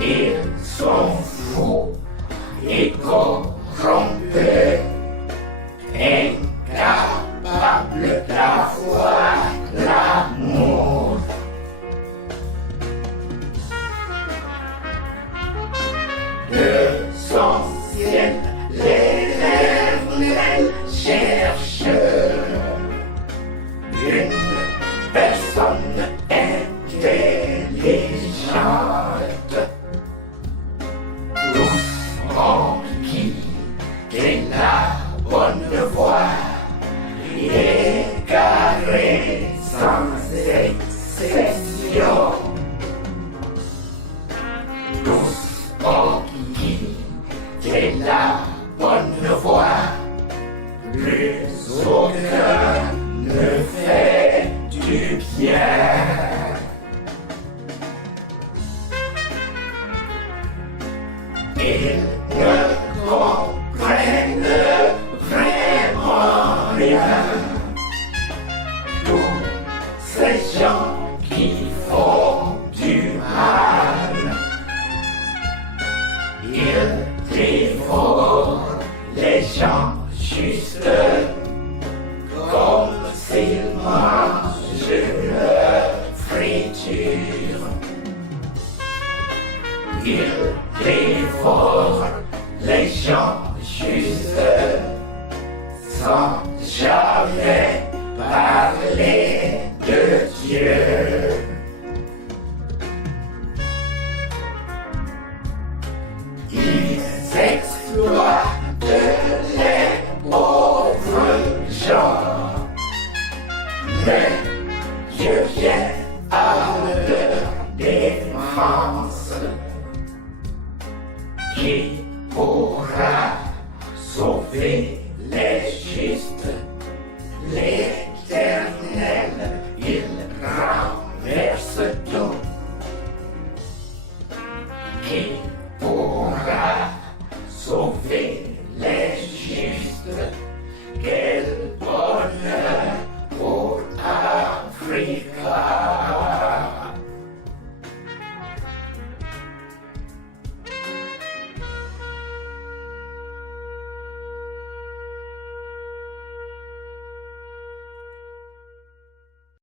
Ils sont fous et corrompus, incapables d'avoir l'amour. L'essentiel, l'éternel cherche une personne intelligente, tous en qui est la bonne voie, égaré sans exception. Tous en qui est la bonne voie, plus aucun ne fait du bien. Ils ne comprennent vraiment rien. Tous ces gens qui font du mal, ils dévorent les gens justes comme s'ils mangent leur friture. Ils dévorent les gens justes sans jamais parler de Dieu. Ils exploitent les pauvres gens, mais Dieu vient à leur défense. Qui pourra sauver les justes, les